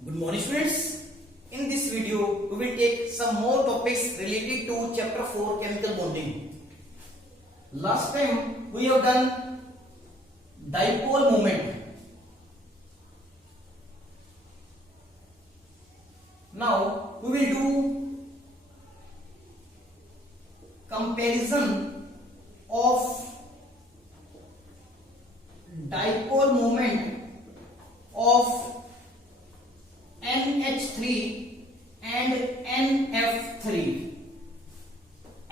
Good morning students. In this video we will take some more topics related to chapter 4 chemical bonding. Last time we have done dipole moment. Now we will do comparison of dipole moment of NH3 and NF3.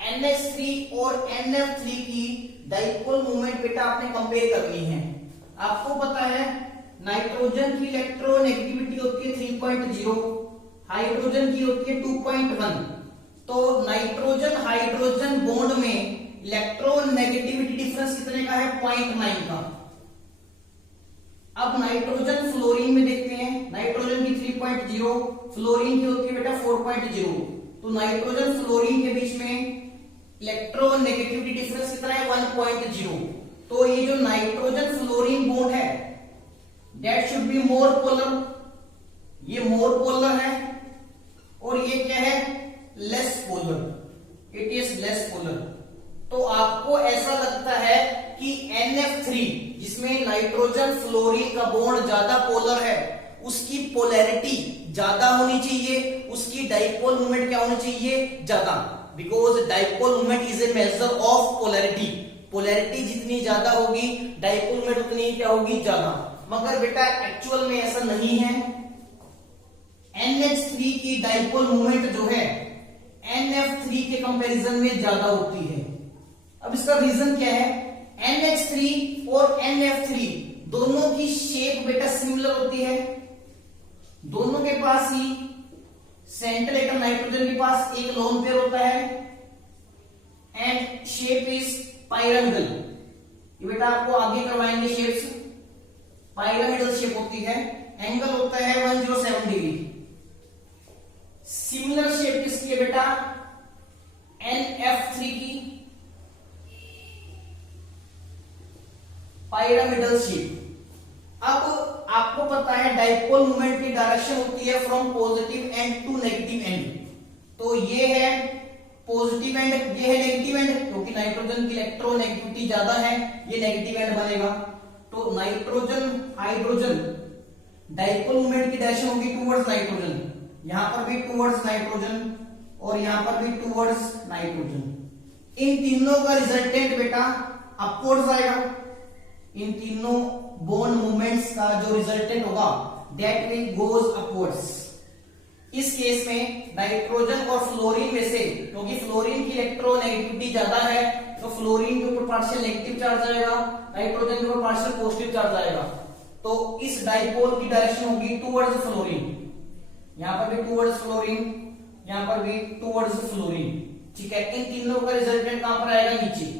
NH3 और NF3 की dipole movement बेटा आपने compare करनी है। आपको पता है nitrogen की इलेक्ट्रोनेगेटिविटी होती है 3.0, हाइड्रोजन की होती है 2.1। तो नाइट्रोजन हाइड्रोजन बॉन्ड में इलेक्ट्रोनेगेटिविटी डिफरेंस कितने का है? 0.9 का। अब नाइट्रोजन फ्लोरीन में देखते हैं। नाइट्रोजन की 3.0, फ्लोरीन की होती है बेटा 4.0। तो नाइट्रोजन फ्लोरीन के बीच में इलेक्ट्रोनेगेटिविटी डिफरेंस कितना है? 1.0। तो ये जो नाइट्रोजन फ्लोरीन बॉन्ड है that should be more polar, ये मोर पोलर है, और ये क्या है? Less polar, it is less polar. तो आपको ऐसा लगता है कि NF3 जिसमें नाइट्रोजन फ्लोरीन का बॉन्ड ज्यादा पोलर है उसकी पोलैरिटी ज्यादा होनी चाहिए, उसकी डाइपोल मूवमेंट क्या होनी चाहिए? ज्यादा, because dipole movement is a measure of polarity. Polarity जितनी ज्यादा होगी डाइपोल मूवमेंट उतनी क्या होगी? ज्यादा। मगर बेटा एक्चुअल में ऐसा नहीं है। NH3 की डाइपोल मूवमेंट जो है NF3 के कंपैरिजन में ज्यादा होती है। अब इसका रीजन क्या है? NH3 और NF3 दोनों की शेप बेटा सिमिलर होती है। दोनों के पास ही सेंट्रल एटम नाइट्रोजन के पास एक लोन पेयर होता है एंड शेप इज पायरामिडल। ये बेटा आपको आगे करवाएंगे शेप्स। पायरामिडल शेप होती है, एंगल होता है 107 डिग्री। सिमिलर शेप किसकी है बेटा? NF3 की पायरामिडल शेप। अब आपको पता है डाइपोल मूवमेंट की डायरेक्शन होती है from positive end to negative end. तो ये है पॉजिटिव एंड, ये है नेगेटिव एंड, क्योंकि नाइट्रोजन की इलेक्ट्रोनेगेटिविटी ज्यादा है, ये नेगेटिव एंड बनेगा। तो नाइट्रोजन हाइड्रोजन डाइपोल मूवमेंट की डायरेक्शन होगी टुवर्ड्स नाइट्रोजन, यहां पर भी टुवर्ड्स नाइट्रोजन और यहां पर भी टुवर्ड्स नाइट्रोजन। इन तीनों का रिजल्टेंट बेटा अपवर्ड्स आएगा। इन तीनों बॉन्ड मूवमेंट्स का जो रिजल्टेंट होगा दैट विल गोज अपवर्ड्स। इस केस में नाइट्रोजन और फ्लोरीन में से, क्योंकि फ्लोरीन की इलेक्ट्रोनेगेटिविटी ज्यादा है तो फ्लोरीन के ऊपर पार्शियल नेगेटिव चार्ज आएगा, नाइट्रोजन के ऊपर पार्शियल पॉजिटिव चार्ज आएगा। तो इस डाइपोल की डायरेक्शन होगी टुवर्ड्स फ्लोरीन, यहां पर भी टुवर्ड्स फ्लोरीन, यहां पर भी टुवर्ड्स फ्लोरीन। ठीक है, इन तीनों का रिजल्टेंट कहां पर आएगा? नीचे।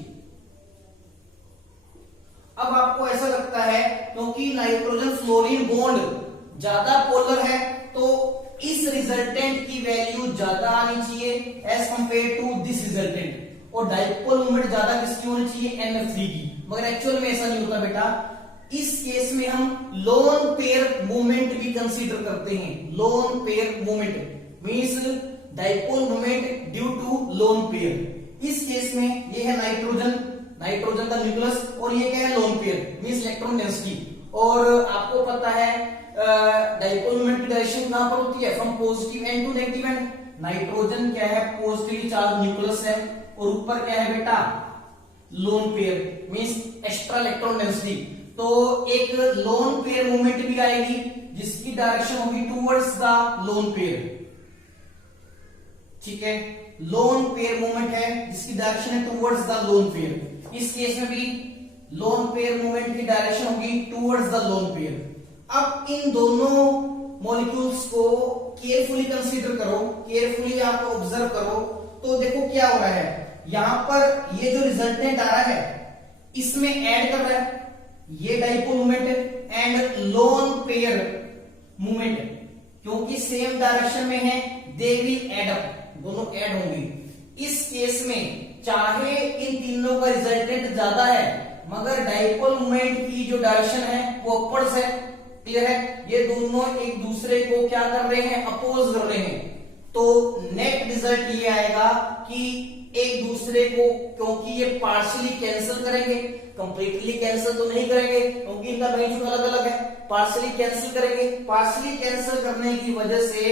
अब आपको ऐसा लगता है क्योंकि नाइट्रोजन फ्लोरीन बॉन्ड ज्यादा पोलर है तो इस रिजल्टेंट की वैल्यू ज्यादा आनी चाहिए as compare to this resultant, और डाइपोल मूवमेंट ज्यादा किसकी होनी चाहिए? NF3 की। मगर एक्चुअल में ऐसा नहीं होता बेटा। इस केस में हम लोन पेयर मूवमेंट भी कंसीडर करते हैं। Lone pair movement means dipole movement due to lone pair. इस केस में ये है नाइट्रोजन, नाइट्रोजन का न्यूक्लियस, और ये क्या है? Lone pair means electron density. और आपको पता है डाइपोल मूवमेंट की डायरेक्शन कहां पर होती है? From positive end to negative end. Nitrogen क्या है? पॉजिटिवली चार्ज न्यूक्लियस है, और ऊपर क्या है बेटा? Lone pair means extra electron density. तो एक लोन पेयर मूवमेंट भी आएगी जिसकी डायरेक्शन होगी टुवर्ड्स द लोन पेयर। ठीक है, लोन पेयर मूवमेंट है जिसकी डायरेक्शन है टुवर्ड्स द लोन पेयर। इस केस में भी लोन पेयर मूवमेंट की डायरेक्शन होगी टुवर्ड्स द लोन पेयर। अब इन दोनों मॉलिक्यूल्स को केयरफुली कंसीडर करो, केयरफुली आप ऑब्जर्व करो। तो देखो क्या हो रहा है, यहां पर ये जो रिजल्टेंट आ रहा है इसमें ऐड कर रहा है ये dipole movement and loan pair movement, क्योंकि सेम डायरेक्शन में है दे विल एड अप, दोनों ऐड होंगे। इस केस में चाहे इन तीनों का रिजल्टेंट ज्यादा है मगर डाइपोल मोमेंट की जो डायरेक्शन है वो अपवर्ड्स है, क्लियर है? ये दोनों एक दूसरे को क्या कर रहे हैं, अपोज कर रहे हैं। तो नेट रिजल्ट ये आएगा कि एक दूसरे को, क्योंकि ये पार्शियली कैंसिल करेंगे, कंप्लीटली कैंसिल तो नहीं करेंगे क्योंकि इनका मैग्नीट्यूड अलग अलग है, पार्शियली कैंसिल करेंगे। पार्शियली कैंसिल करने की वजह से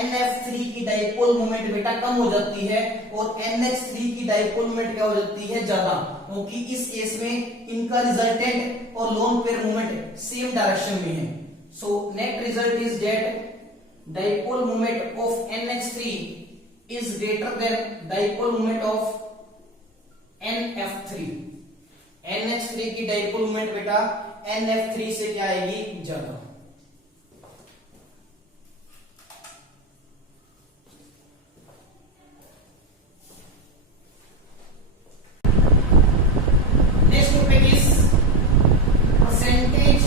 NF3 की डाइपोल मोमेंट बेटा कम हो जाती है और NH3 की डाइपोल मोमेंट क्या हो जाती है, ज्यादा, क्योंकि इस केस में इनका रिजल्टेंट और lone pair moment same direction में है। So net result is that dipole moment of NH3 is greater than dipole moment of NF3। NH3 की dipole moment बेटा NF3 से क्या आएगी, ज्यादा। Next topic is percentage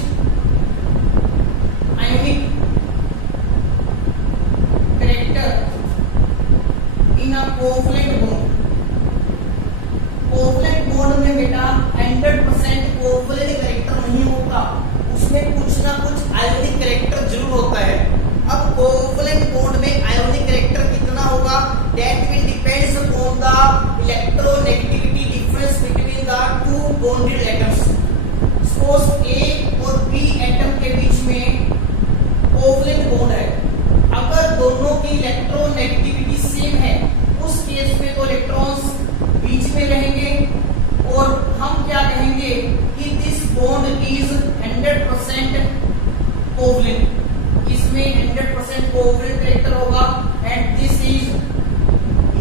ionic in a covalent bond. Covalent bond में बेटा 100% covalent character नहीं होता, उसमें कुछ ना कुछ आयोनिक कैरेक्टर जरूर होता है। अब कोवलेंट बॉन्ड में आयोनिक कैरेक्टर कितना होगा, that will depends on the electronegativity difference between the to bonded atoms. Suppose A और B एटम के बीच में कोवलेंट बॉन्ड है, अगर दोनों की इलेक्ट्रोनेगेटिविटी सेम है उस केस में तो इलेक्ट्रॉन्स बीच में रहेंगे और हम क्या कहेंगे कि दिस बॉन्ड इज 100% कोवलेंट। इसमें 100% कोवलेंट कैरेक्टर होगा and this is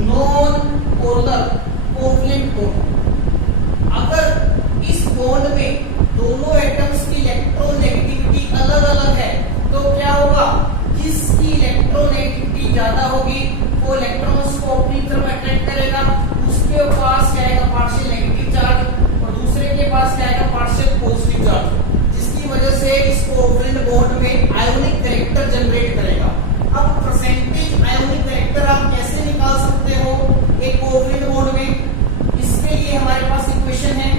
non polar covalent bond. अगर इस बॉन्ड में दोनों एटम्स की इलेक्ट्रोनेगेटिविटी अलग अलग है तो क्या होगा, जिसकी इलेक्ट्रोनेगेटिविटी ज्यादा होगी वो इलेक्ट्रॉन्स को अपनी तरफ अट्रैक्ट करेगा, उसके पास क्या आएगा, पार्शियल नेगेटिव चार्ज, और दूसरे के पास क्या आएगा, पार्शियल पॉजिटिव चार्ज, जिसकी वजह से इस कोवलेंट बॉन्ड में आयोनिक कैरेक्टर जनरेट करेगा। अब परसेंटेज आयोनिक कैरेक्टर आप कैसे निकाल सकते हो एक कोवलेंट बॉन्ड में, इसके लिए हमारे पास इक्वेशन है।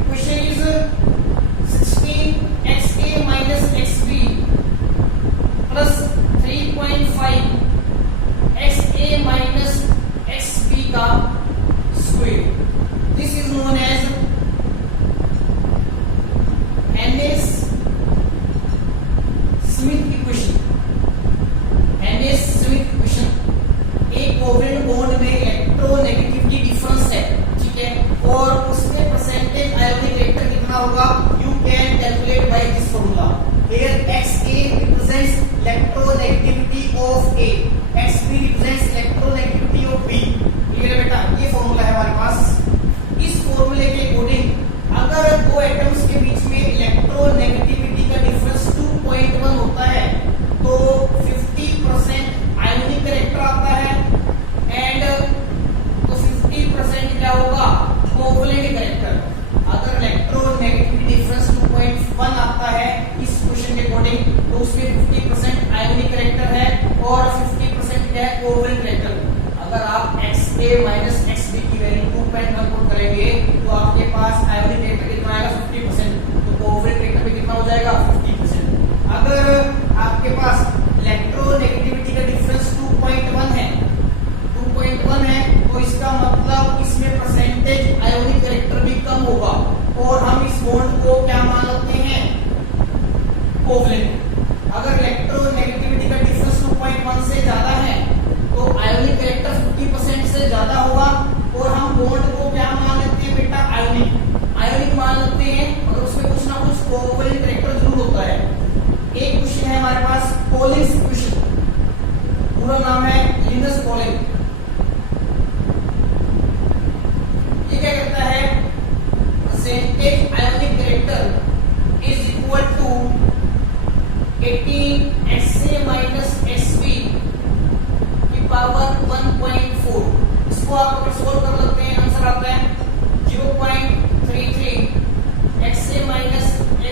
Equation is 16xa xb plus 3.5 xa xb का square. This is known as NS Smith equation. NS Smith equation एक कोवलेंट बॉन्ड में इलेक्ट्रोनेगेटिविटी डिफरेंस है, ठीक है, और उसमें परसेंटेज आयोनिक कैरेक्टर कितना होगा, you can calculate by this formula. Here Xa represents electronegativity of A, Xb represents electronegativity of B। Clear है बेटा, ये फॉर्मूला है हमारे पास। इस फॉर्मूले के अकॉर्डिंग अगर दो एटम्स के बीच में इलेक्ट्रोनेगेटिविटी का डिफरेंस 2.1 होता है तो 50% आयोनिक कैरेक्टर आता है एंड तो 50% क्या होगा, कोवलेंट कैरेक्टर। अगर इलेक्ट्रोनेगेटिविटी डिफरेंस 2.1 आता है इस क्वेश्चन के अकॉर्डिंग तो उसमें 50% आयोनिक कैरेक्टर है और 50% क्या है, कोवलेंट कैरेक्टर। अगर आप Xa xb की वैल्यू 2.1 पुट करेंगे तो आपके पास आयोनिक कैरेक्टर कितना आएगा, 50%, तो कोवलेंट कैरेक्टर भी कितना हो जाएगा, 50%। अगर आपके पास इलेक्ट्रोनेगेटिविटी का डिफरेंस 2.1 है तो इसका मतलब इसमें परसेंटेज आयोनिक कैरेक्टर भी कम होगा और हम इस बॉन्ड को क्या मान लेते हैं, कोवलेंट। अगर इलेक्ट्रोनेगेटिविटी का डिफरेंस 2.1 से ज्यादा है तो आयोनिक कैरेक्टर 50% से ज्यादा होगा और हम बॉन्ड को क्या मान लेते हैं बेटा, आयोनिक मान लेते हैं, और उसमें कुछ ना कुछ कोवलेंट कैरेक्टर जरूर होता है। एक क्वेश्चन है हमारे पास पॉलिंस इक्वेशन, पूरा नाम है लिनस पॉलिंग। ये क्या करता है, percentage ionic character is equal to 18 Xa xb की पावर 1.4। इसको आप अगर सोल्व कर लेते हैं आंसर आता है 0.33 Xa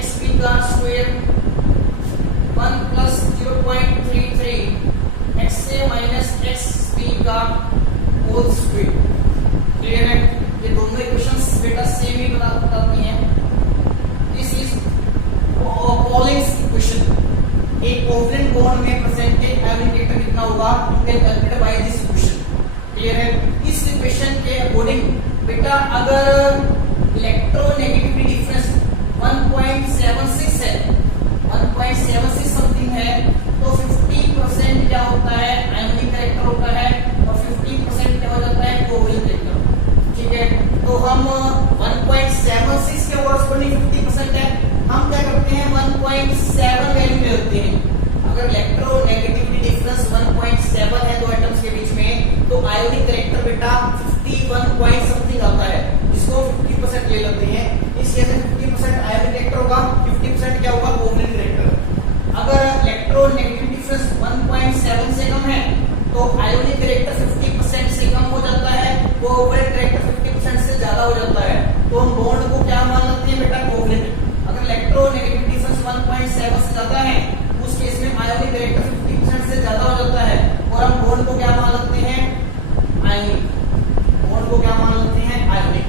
xb का स्क्वायर 1 प्लस 0.33 Xa xb का होल स्क्वायर। क्लियर है, ये दोनों इक्वेशंस बेटा सेम ही बताती हैं। This is Pauling's equation. Bond में परसेंटेज आयोनिक करेक्टर कितना होगा, you can calculate by this equation. Clear है? इस इक्वेशन के अकॉर्डिंग बेटा अगर इलेक्ट्रोनेगेटिविटी डिफरेंस 1.76 है, 1.76 समथिंग है, तो 50% क्या होता है, आयोनिक करेक्टर होता है, और 50% क्या हो जाता है, कोवलेंट करेक्टर। ठीक है, तो हम 1.76 के कॉरस्पॉन्डिंग 50% है, हम क्या करते हैं 1.7 वैल्यू ले लेते हैं। अगर इलेक्ट्रोनेगेटिविटी डिफरेंस 1.7 है दो एटम्स के बीच में, तो आयोनिक करेक्टर बेटा 51 पॉइंट समथिंग आता है, इसको 50% ले लेते हैं। इस केस में 50% आयोनिक करेक्टर होगा, 50% क्या होगा, कोवलेंट करेक्टर। अगर इलेक्ट्रोनेगेटिविटी डिफरेंस 1.7 से कम है, तो आयोनिक करेक्टर 50% से कम हो जाता है, कोवलेंट करेक्टर 50% से ज्यादा हो जाता है, तो हम बॉन्ड को क्या मान लेते हैं बेटा, कोवलेंट। अगर इलेक्ट्रोनेगेटिविटी डिफरेंस 1.7 से ज्यादा है, उस केस में आयोनिक करेक्टर 50% से ज्यादा हो जाता है, और हम बॉन्ड को क्या मान लेते हैं, आयोनिक। बॉन्ड को क्या मान लेते हैं, आयोनिक।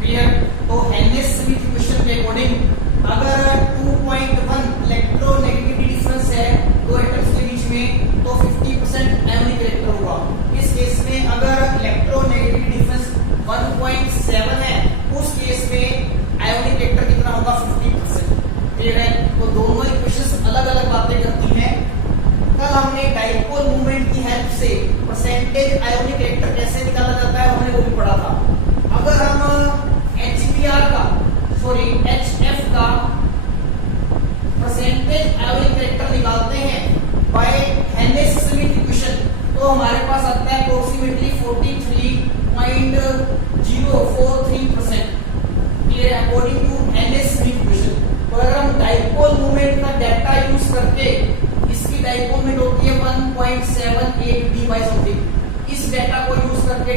क्लियर? तो हेनरी स्मिथ इक्वेशन के अकॉर्डिंग अगर 2.1 इलेक्ट्रोनेगेटिविटी डिफरेंस है दो एटम्स के बीच में, तो 50% आयोनिक करेक्टर होगा। इस केस में अगर इलेक्ट्रोनेगेटिविटी डिफरेंस 1.7 है, उस केस में आयोनिक करेक्टर कितना होगा, 50%। क्लियर है? तो दोनों इक्वेशंस अलग अलग बातें करती हैं। कल हमने डाइपोल मूवमेंट की हेल्प से परसेंटेज आयोनिक करेक्टर कैसे निकाला जाता है, हमने वो भी पढ़ा था। अगर हम HBr का HF का परसेंटेज आयोनिक करेक्टर निकालते हैं बाय हेनरी स्मिथ इक्वेशन, तो हमारे पास आता है अप्रोक्सीमेटली 43.043%। ये according to Henry Smith equation. तो अगर हम डाइपोल मूवमेंट का डाटा यूज करके, इसकी डाइपोल मूवमेंट होती है 1.78 d बाय समथिंग, इस डाटा को यूज करके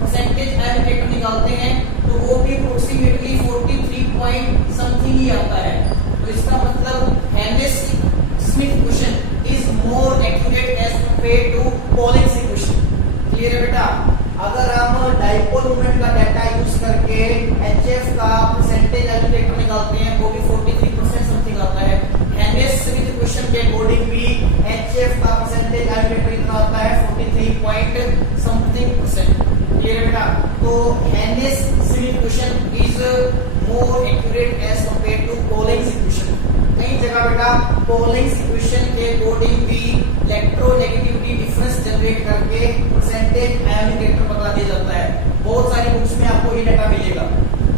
परसेंटेज आयोनिक करेक्टर निकालते हैं, तो वो भी अप्रोक्सीमेटली 43 पॉइंट समथिंग ही आता है। तो इसका मतलब Henry Smith equation is more accurate as compared to Pauling's equation. Clear है बेटा? अगर हम डाइपोल मूवमेंट का डाटा यूज करके HF का परसेंटेज आयोनिक करेक्टर निकालते हैं, वो भी 43% समथिंग आता है। हेनरी स्मिथ इक्वेशन के अकॉर्डिंग भी HF का परसेंटेज आयोनिक करेक्टर कितना आता है, 43 पॉइंट समथिंग%। क्लियर बेटा? तो Henry Smith equation is more accurate as compared to Pauling's equation. कई जगह बेटा पॉलिंग्स इक्वेशन के अकॉर्डिंग भी इलेक्ट्रोनेगेटिविटी डिफरेंस जनरेट करके परसेंटेज आयोनिक करेक्टर बता दिया जाता है। बहुत सारी बुक्स में आपको ये डाटा मिलेगा।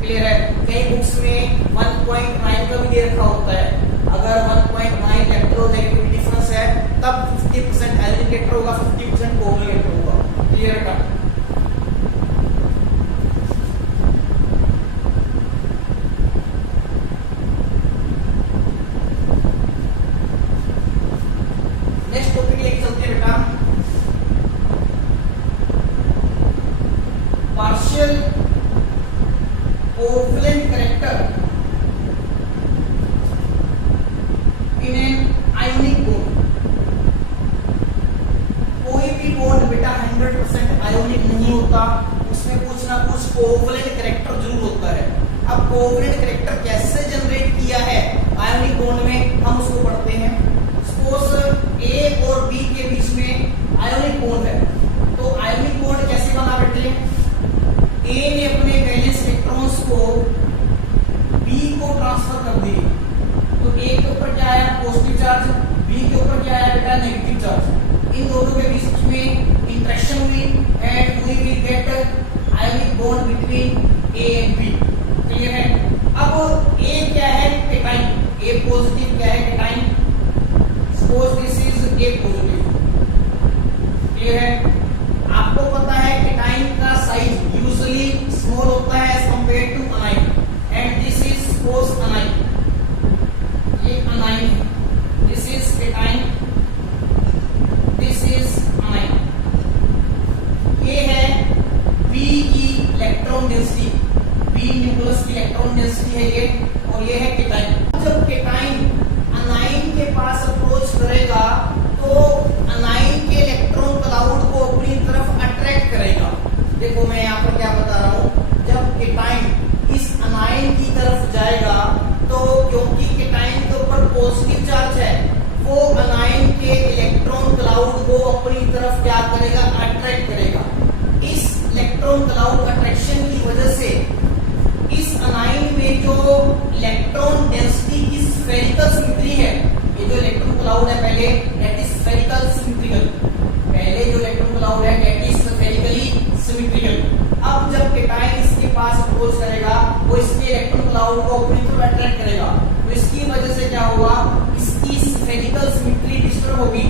क्लियर है? कई बुक्स में 1.9 का भी दे रखा होता है। अगर 1.9 इलेक्ट्रोनेगेटिविटी डिफरेंस है, तब 50% आयोनिक करेक्टर होगा, 50% कोवलेंट करेक्टर होगा। क्लियर बेटा? नेक्स्ट टॉपिक लेके चलते हैं बेटा, partial covalent character in an ionic bond. कोई भी बॉन्ड बेटा 100% आयोनिक नहीं होता, उसमें कुछ ना कुछ कोवलेंट करेक्टर जरूर होता है। अब कोवलेंट करेक्टर कैसे जनरेट किया है आयोनिक बॉन्ड में, हम उसको पढ़ते हैं। सपोज A और B के बीच में आयोनिक बॉन्ड है, तो आयोनिक बॉन्ड कैसे बना बेटे, A ने अपने वैलेंस इलेक्ट्रॉन्स को B को ट्रांसफर कर दिए, तो A के ऊपर क्या आया, पॉजिटिव चार्ज, B के ऊपर क्या आया बेटा, नेगेटिव चार्ज। इन दोनों के बीच में इंटरेक्शन हुई and we will get ionic bond between A and B। Clear है? अब A क्या है, केटाइन, A पॉजिटिव क्या है, cation. Suppose this is A positive. Clear है? आपको पता है केटाइन का साइज यूजुअली स्मॉल होता है as compared to anion, and this is suppose anion, ये अनाइन है, this is cation, this is anion. ये है B की इलेक्ट्रॉन डेंसिटी, B न्यूक्लियस की इलेक्ट्रॉन डेंसिटी है ये, और ये है केटाइन। जब केटाइन अनाइन के पास अप्रोच करेगा, तो अनाइन के इलेक्ट्रॉन क्लाउड को अपनी तरफ अट्रैक्ट करेगा। देखो मैं यहाँ पर क्या बता रहा हूँ, जब केटाइन इस अनाइन की तरफ जाएगा, तो क्योंकि केटाइन के ऊपर पॉजिटिव चार्ज है, वो अनाइन के को अपनी तरफ क्या करेगा, अट्रैक्ट करेगा। इस इलेक्ट्रॉन क्लाउड अट्रैक्शन की वजह से इस अनाइन में जो इलेक्ट्रॉन डेंसिटी की स्फेरिकल सिमेट्री है, ये जो इलेक्ट्रॉन क्लाउड है पहले दैट इज स्फेरिकल सिमेट्रिकल, पहले जो इलेक्ट्रॉन क्लाउड है दैट इज स्फेरिकली सिमेट्रिकल। अब जब केटाइन इसके पास अप्रोच करेगा वो इसके इलेक्ट्रॉन क्लाउड को अपनी तरफ अट्रैक्ट करेगा, तो इसकी वजह से क्या होगा, इसकी स्फेरिकल सिमेट्री डिस्टर्ब होगी,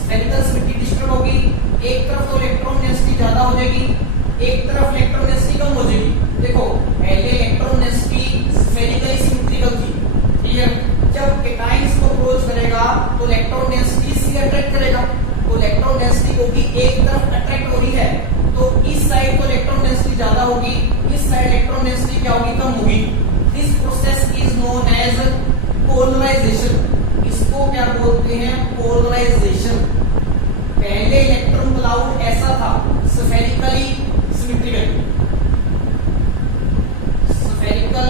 स्फेरिकल सिमेट्री डिस्टर्ब होगी। एक तरफ तो इलेक्ट्रॉन डेंसिटी ज्यादा हो जाएगी, एक तरफ इलेक्ट्रॉन डेंसिटी कम हो जाएगी। देखो पहले इलेक्ट्रॉन डेंसिटी स्फेरिकली सिमेट्रिकल थी, क्लियर। जब केटाइन इसको अप्रोच करेगा तो इलेक्ट्रॉन डेंसिटी इससे अट्रैक्ट करेगा, तो इलेक्ट्रॉन डेंसिटी होगी एक तरफ अट्रैक्ट हो रही है, तो इस साइड को इलेक्ट्रॉन डेंसिटी ज्यादा होगी, इस साइड इलेक्ट्रॉन डेंसिटी क्या होगी, कम होगी। This process is known as polarisation. इसको क्या बोलते हैं, पोलराइजेशन। पहले इलेक्ट्रॉन क्लाउड ऐसा था, spherically symmetrical, spherical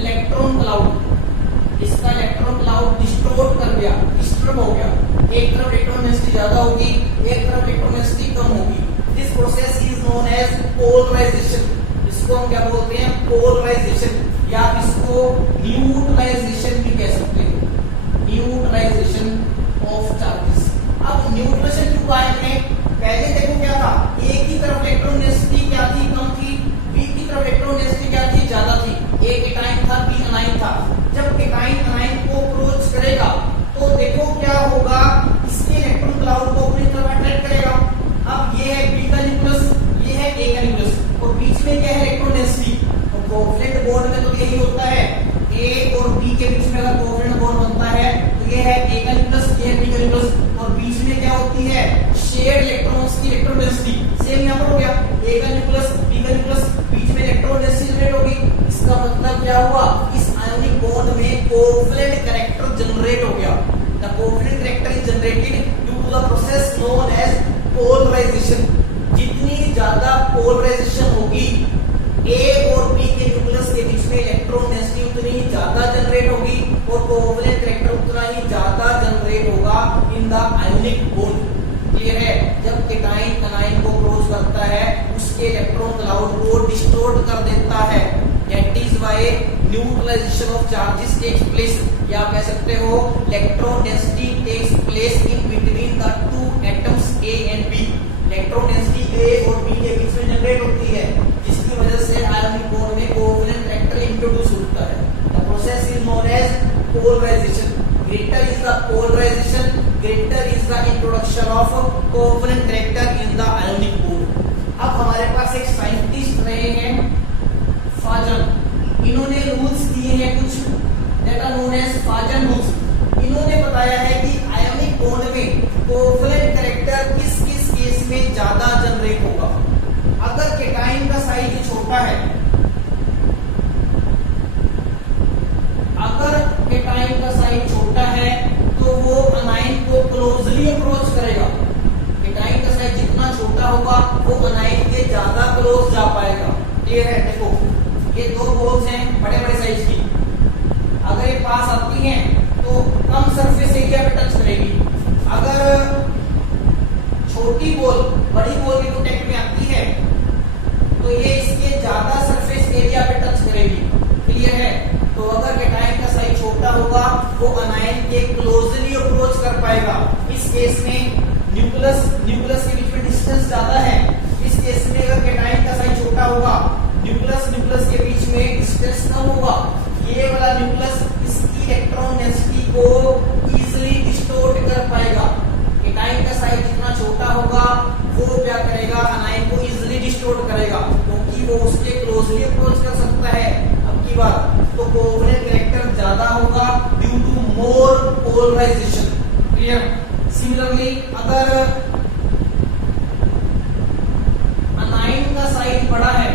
electron cloud, इसका इलेक्ट्रॉन क्लाउड डिस्टोर्ट कर गया, डिस्टर्ब हो गया। एक तरफ इलेक्ट्रॉन डेंसिटी ज्यादा होगी, एक तरफ इलेक्ट्रॉन डेंसिटी कम होगी। This process is known as polarisation. इसको हम क्या बोलते हैं, पोलराइजेशन, या इसको न्यूट्रलाइजेशन भी कह सकते हैं, न्यूट्रलाइजेशन ऑफ चार्जेस। अब न्यूट्रलाइजेशन क्यों कहा है, पहले देखो क्या था, एक ही तरफ इलेक्ट्रॉन डेंसिटी क्या थी, कम थी, बी की तरफ इलेक्ट्रॉन डेंसिटी क्या थी, ज्यादा थी। एक केटाइन था, बी अनाइन था। जब केटाइन अनाइन को अप्रोच करेगा तो देखो क्या होगा, इसके इलेक्ट्रॉन क्लाउड को अपनी तरफ अट्रैक्ट करेगा। अब ये है बी का न्यूक्लियस, ये है ए का न्यूक्लियस, और बीच में क्या है, इलेक्ट्रॉन डेंसिटी। तो कोवलेंट बॉन्ड में तो यही होता है, ए और बी के बीच में अगर कोवलेंट बॉन्ड बनता है तो ये है ए का न्यूक्लियस, ये है बी का न्यूक्लियस, और बीच में क्या होती है, शेयर्ड इलेक्ट्रॉन्स की इलेक्ट्रॉन डेंसिटी। सेम यहां पर हो गया, ए का न्यूक्लियस, बी का न्यूक्लियस, बीच में इलेक्ट्रॉन डेंसिटी जनरेट होगी। इसका मतलब क्या हुआ, इस आयोनिक बॉन्ड में कोवलेंट कैरेक्टर जनरेट हो गया। The covalent character is generated due to the process known as polarisation. जितनी ज्यादा पोलराइजेशन होगी ए और बी के न्यूक्लियस के बीच में इलेक्ट्रॉन डेंसिटी उतनी ही ज्यादा जनरेट होगी, और कोवलेंट कैरेक्टर उतना ही ज्यादा जनरेट होगा in the ionic bond. Clear है। जब केटाइन अनाइन को अप्रोच करता है उसके इलेक्ट्रॉन क्लाउड को डिस्टोर्ट कर देता है, that is why neutralization of charges takes place, या आप कह सकते हो electron density takes place in between the two atoms A and B. Electron density A और बी के बीच में जनरेट होती है, जिसकी वजह से आयोनिक बॉन्ड में कोवलेंट कैरेक्टर इंट्रोड्यूस होता है। The process is known as polarisation. Greater is the polarization, greater is the introduction of covalent character in the ionic bond. अब हमारे पास एक साइंटिस्ट रहे हैं फाजन, इन्होंने रूल्स दिए हैं कुछ, that are known as Fajans rules. इन्होंने बताया है कि आयोनिक बॉन्ड में कोवलेंट कैरेक्टर किस किस केस में ज्यादा जनरेट होगा। अगर केटाइन का साइज छोटा है, अगर केटाइन का साइज छोटा है तो वो अनाइन को क्लोजली अप्रोच करेगा। केटाइन का साइज जितना छोटा होगा वो अनाइन के ज्यादा क्लोज जा पाएगा। क्लियर है। देखो ये दो बॉल्स हैं बड़े बड़े साइज की, अगर ये पास आती हैं तो कम सरफेस एरिया पे टच करेगी। अगर छोटी बॉल बड़ी बॉल के कांटेक्ट में आती है तो ये इसके ज्यादा सरफेस एरिया पे टच करेगी। क्लियर है। तो अगर केटाइन का साइज छोटा होगा वो अनाइन के क्लोजली अप्रोच कर पाएगा। इस केस में न्यूक्लियस के बीच में डिस्टेंस ज्यादा है, इस केस में अगर केटाइन का साइज छोटा होगा, न्यूक्लियस के बीच में डिस्टेंस कम होगा, ये वाला न्यूक्लियस इसकी इलेक्ट्रॉन डेंसिटी को इजीली डिस्टोर्ट कर पाएगा। केटाइन का साइज जितना छोटा होगा वो क्या करेगा, अनाइन को इजीली डिस्टोर्ट करेगा, क्योंकि वो उसके क्लोजली अप्रोच कर सकता है। अब की बात तो कोवलेंट कैरेक्टर ज्यादा होगा due to more polarisation. Clear. Similarly अगर अनाइन का साइज बड़ा है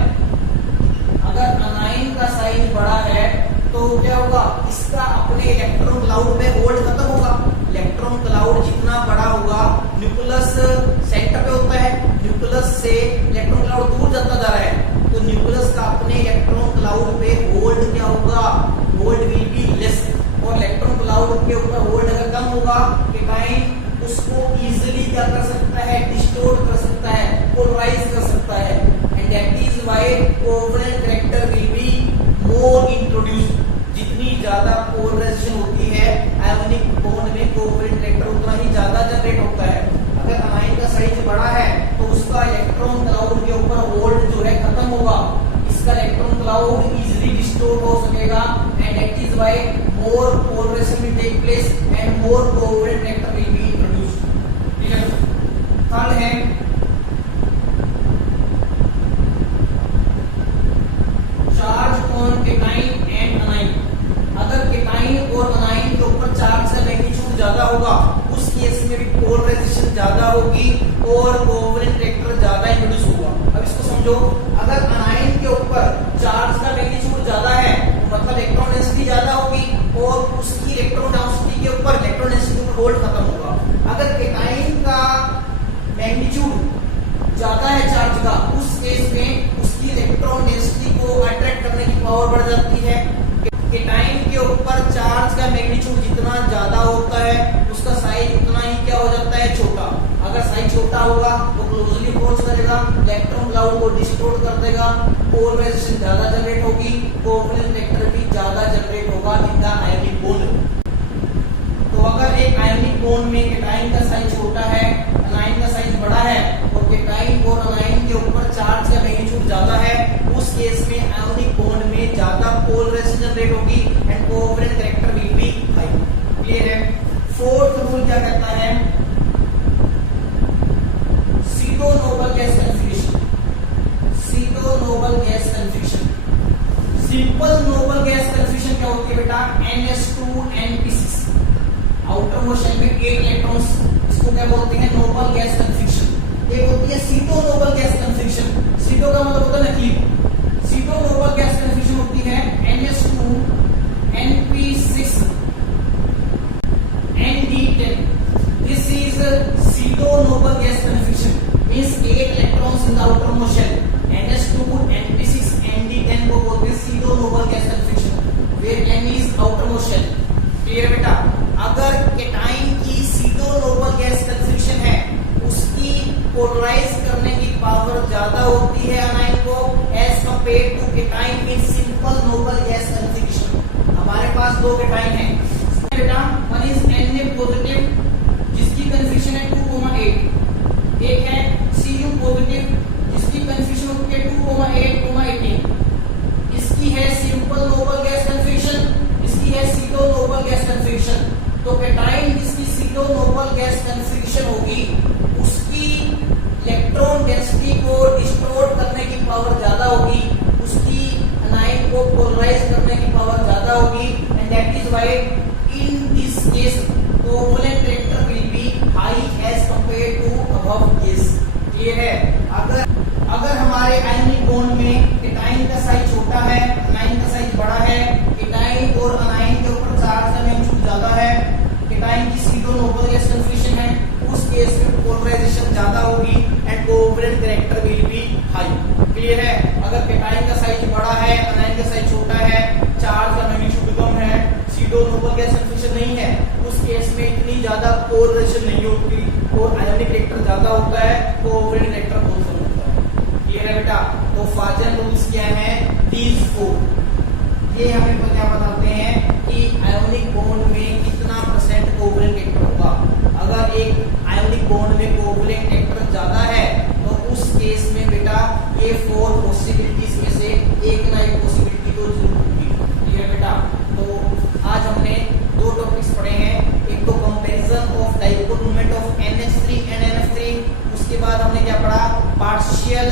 साइज बड़ा है तो क्या होगा, इसका अपने इलेक्ट्रॉन क्लाउड में होल्ड खत्म होगा। इलेक्ट्रॉन क्लाउड जितना बड़ा होगा, न्यूक्लियस सेंटर पे होता है, न्यूक्लियस से इलेक्ट्रॉन क्लाउड दूर जाता जा रहा है, तो न्यूक्लियस का अपने इलेक्ट्रॉन क्लाउड पे होल्ड क्या होगा, होल्ड विल बी लेस। और इलेक्ट्रॉन क्लाउड के ऊपर होल्ड अगर कम होगा, केटाइन उसको इजीली क्या कर सकता है, डिस्टोर्ट कर सकता है, पोलराइज कर सकता है, and that is why covalent character will be more introduced. जितनी ज्यादा पोलराइजेशन होती है आयोनिक बॉन्ड में, कोवलेंट कैरेक्टर उतना ही ज्यादा जनरेट होता है। अगर अनाइन का साइज बड़ा है तो उसका इलेक्ट्रॉन क्लाउड के ऊपर होल्ड जो है खत्म होगा, इसका इलेक्ट्रॉन क्लाउड इजीली डिस्टोर्ट हो सकेगा, and that is why more polarisation will take place and more covalent character will be introduced. ठीक है, थर्ड है charge on cation and anion. अगर केटाइन और अनाइन के ऊपर चार्ज का मैग्नीट्यूड ज्यादा होगा, उस केस में भी पोलराइजेशन ज्यादा होगी और कोवलेंट कैरेक्टर ज्यादा इंट्रोड्यूस होगा। अब इसको समझो, अगर अनाइन के ऊपर चार्ज का मैग्नीट्यूड ज्यादा है तो मतलब इलेक्ट्रॉन डेंसिटी ज्यादा होगी और उसकी इलेक्ट्रॉन डेंसिटी के ऊपर इलेक्ट्रॉन डेंसिटी के ऊपर होल्ड खत्म होगा। अगर केटाइन का मैग्नीट्यूड ज्यादा है चार्ज का, उस केस में उसकी इलेक्ट्रॉन डेंसिटी को अट्रैक्ट करने की पावर बढ़ जाती है। केटाइन के ऊपर चार्ज का मैग्नीट्यूड जितना ज्यादा होता है, उसका साइज उतना ही क्या हो जाता है, छोटा। अगर साइज छोटा होगा तो क्लोजली फोर्स करेगा, इलेक्ट्रॉन क्लाउड को डिस्टोर्ट कर देगा, पोलराइजेशन ज्यादा जनरेट होगी, कोवलेंट कैरेक्टर भी ज्यादा जनरेट होगा इन द आयोनिक बॉन्ड। तो अगर एक आयोनिक बॉन्ड में केटाइन का साइज छोटा है, अनाइन का साइज बड़ा है और केटाइन और अनाइन के ऊपर चार्ज का मैग्नीट्यूड ज्यादा है, उस केस में आयोनिक बॉन्ड में ज्यादा पोलराइजेशन जनरेट होगी and covalent character will be high. Clear है। फोर्थ रूल क्या कहता है, सीटो नोबल गैस कन्फिग्रेशन। सीटो noble gas configuration, simple noble gas configuration क्या होती है बेटा, NH2NP6। आउटर मोशन में 8 इलेक्ट्रॉन्स, इसको क्या बोलते हैं, नोबल गैस कन्फिग्रेशन। एक होती है सीटो नोबल गैस कन्फिग्रेशन। सीटो का मतलब होता है नकीब। सीटो नोबल गैस कन्फिग्रेशन होती है NH2NP6 ND10। This is pseudo noble gas configuration, means 8 electrons in the outer motion. NH2NP6 ND10 को बोलते हैं pseudo noble gas configuration, where N is outer motion. Clear बेटा। अगर केटाइन की सीटो नोबल गैस कन्फिग्रेशन है, उसकी पोलराइज करने की पावर ज्यादा होती है अनाइन को as compare to cation in simple noble gas configuration. हमारे पास दो केटाइन है बेटा, वन इज Na पॉजिटिव जिसकी कन्फिग्रेशन है 2,8, एक है Cu पॉजिटिव जिसकी कन्फिग्रेशन होती है 2,8,18। इसकी है सिंपल नोबल गैस कन्फिग्रेशन, इसकी है सीटो नोबल गैस कन्फिग्रेशन। तो केटाइन जिसकी सीटो नोबल गैस कन्फिग्रेशन होगी, उसकी इलेक्ट्रॉन डेंसिटी को डिस्टोर्ट करने की पावर ज्यादा होगी, उसकी अनाइन को पोलराइज करने की पावर ज्यादा होगी, and that is why in this case covalent character will be high as compare to above case. Clear है। अगर हमारे आयोनिक बॉन्ड में केटाइन का साइज छोटा है, अनाइन का साइज बड़ा है, केटाइन और अनाइन के ऊपर चार्ज का मैग्नीट्यूड ज्यादा है, केटाइन की सीटो नोबल गैस कन्फिग्रेशन है, उस केस में पोलराइजेशन ज्यादा होगी and covalent character will be high. Clear है। अगर केटाइन का साइज बड़ा है, अनाइन का साइज छोटा है, चार्ज का मैग्नीट्यूड कम है, सीटो नोबल गैस कन्फिग्रेशन नहीं है, उस केस में इतनी ज्यादा पोलराइजेशन नहीं होती और आयोनिक कैरेक्टर ज्यादा होता है, कोवलेंट कैरेक्टर बहुत कम होता है। क्लियर है बेटा। तो फाजन रूल्स क्या है, दीज 4, ये हमें क्या बताते हैं कि आयोनिक बॉन्ड में कितना परसेंट कोवलेंट कैरेक्टर होगा। अगर एक आयोनिक बॉन्ड में कोवलेंट कैरेक्टर ज्यादा है तो उस केस में बेटा ये 4 पॉसिबिलिटीज में से एक ना एक पॉसिबिलिटी तो जरूर होगी। ठीक है बेटा। तो आज हमने दो टॉपिक्स पढ़े हैं, एक तो comparison of dipole moment of NH3 and NF3, उसके बाद हमने क्या पढ़ा, पार्शियल